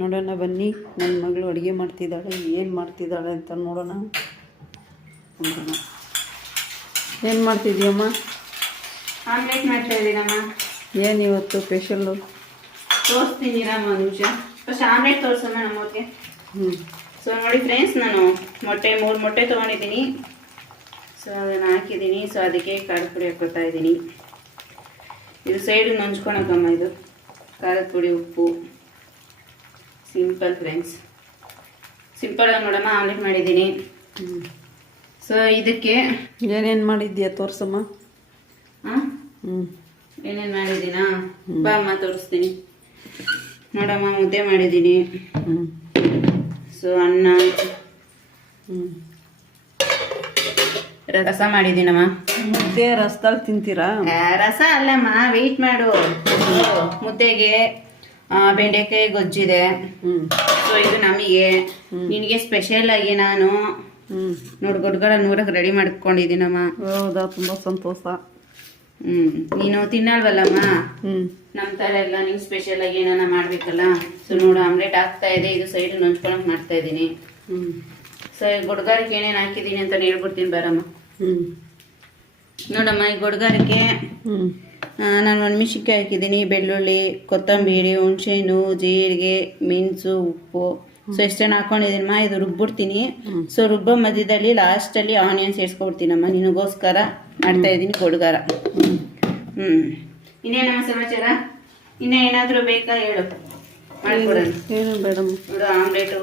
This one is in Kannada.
ನೋಡೋಣ ಬನ್ನಿ, ನನ್ನ ಮಗಳು ಅಡುಗೆ ಮಾಡ್ತಿದ್ದಾಳೆ. ಏನು ಮಾಡ್ತಿದ್ದಾಳೆ ಅಂತ ನೋಡೋಣ. ಏನು ಮಾಡ್ತಿದ್ದೀಯಮ್ಮ? ಆಮ್ಲೆಟ್ ಮಾಡ್ತಾ ಇದ್ದೀನಮ್ಮ. ಏನು ಇವತ್ತು ಸ್ಪೆಷಲ್ಲು? ತೋರಿಸ್ತೀನಿ ರಮ್ಮ ಒಂದು ನಿಮಿಷ. ಫಸ್ಟ್ ಆಮ್ಲೆಟ್ ತೋರಿಸಮ್ಮ ನಮ್ಮವ್ರಿಗೆ. ಸೊ ನೋಡಿ ಫ್ರೆಂಡ್ಸ್, ನಾನು ಮೂರು ಮೊಟ್ಟೆ ತೊಗೊಂಡಿದ್ದೀನಿ. ಸೊ ಅದನ್ನು ಹಾಕಿದ್ದೀನಿ. ಸೊ ಅದಕ್ಕೆ ಖಾರದ ಪುಡಿ ಹಾಕ್ಕೊತಾ ಇದ್ದೀನಿ. ಇದು ಸೈಡು ನಂಚ್ಕೊಳಕಮ್ಮ. ಇದು ಖಾರದ ಪುಡಿ, ಉಪ್ಪು, ಸಿಂಪಲ್ ಫ್ರೆಂಡ್ಸ್, ಸಿಂಪಲಾಗಿ ನೋಡಮ್ಮ ಆಮ್ಲೆಟ್ ಮಾಡಿದ್ದೀನಿ. ಸೊ ಇದಕ್ಕೆ ಏನೇನು ಮಾಡಿದ್ದೀಯ ತೋರ್ಸಮ್ಮ. ಏನೇನು ಮಾಡಿದ್ದೀನಾ ಬಾ ಅಮ್ಮ ತೋರಿಸ್ತೀನಿ. ನೋಡಮ್ಮ, ಮುದ್ದೆ ಮಾಡಿದ್ದೀನಿ. ಸೊ ಅನ್ನ, ರಸ ಮಾಡಿದ್ದೀನಮ್ಮ. ಮುದ್ದೆ ರಸದಲ್ಲಿ ತಿಂತೀರಾ? ರಸ ಅಲ್ಲಮ್ಮ, ವೆಯ್ಟ್ ಮಾಡು. ಮುದ್ದೆಗೆ ಬೆಂಡೆಕಾಯಿ ಗೊಜ್ಜಿದೆ. ಸೊ ಇದು ನಮಗೆ, ನಿನಗೆ ಸ್ಪೆಷಲ್ ಆಗಿ ನಾನು ನೋಡಿ ಗೊಡ್ಗಡ ನೂರಕ್ಕೆ ರೆಡಿ ಮಾಡ್ಕೊಂಡಿದ್ದೀನಮ್ಮ. ಹೌದಾ, ತುಂಬ ಸಂತೋಷ. ನೀನು ತಿನ್ನಲ್ವಲ್ಲಮ್ಮ, ನಮ್ಮ ಥರ ಎಲ್ಲ ನಿಂಗೆ ಸ್ಪೆಷಲ್ ಆಗಿ ಏನಾನ ಮಾಡ್ಬೇಕಲ್ಲ. ಸೊ ನೋಡು, ಆಮ್ಲೆಟ್ ಆಗ್ತಾ ಇದೆ. ಇದು ಸೈಡ್ ನಂಚ್ಕೊಳಕ್ ಮಾಡ್ತಾ ಇದ್ದೀನಿ. ಸೊ ಈ ಗೊಡ್ಗಾರಕ್ಕೆ ಏನೇನು ಹಾಕಿದ್ದೀನಿ ಅಂತ ಹೇಳ್ಬಿಡ್ತೀನಿ ಬರಮ್ಮ. ನೋಡಮ್ಮ, ಈ ಗೊಡ್ಗಾರಕ್ಕೆ ನಾನು ಒಣಮೆಣಸಿನ್ಕಾಯಿ ಹಾಕಿದ್ದೀನಿ, ಬೆಳ್ಳುಳ್ಳಿ, ಕೊತ್ತಂಬರಿ, ಹುಣಸೆಹಣ್ಣು, ಜೀರಿಗೆ, ಮೆಣಸು, ಉಪ್ಪು. ಸೊ ಎಷ್ಟೇನು ಹಾಕೊಂಡಿದ್ದೀನಮ್ಮ. ಇದು ರುಬ್ಬಿಡ್ತೀನಿ. ಸೊ ರುಬ್ಬೋ ಮಧ್ಯದಲ್ಲಿ ಲಾಸ್ಟಲ್ಲಿ ಆನಿಯನ್ಸ್ ಸೇರಿಸ್ಕೊಬಿಡ್ತೀನಮ್ಮ. ನಿನಗೋಸ್ಕರ ಮಾಡ್ತಾ ಇದ್ದೀನಿ ಗೊಡ್ಗಾರ. ಇನ್ನೇನಮ್ಮ ಸಮಾಚಾರ? ಇನ್ನೂ ಏನಾದರೂ ಬೇಕಾ ಹೇಳು, ಮಾಡ್ಕೊಡೋಣ. ಏನು ಬೇಡಮ್ಮ. ನೋಡು, ಆಮ್ಲೆಟು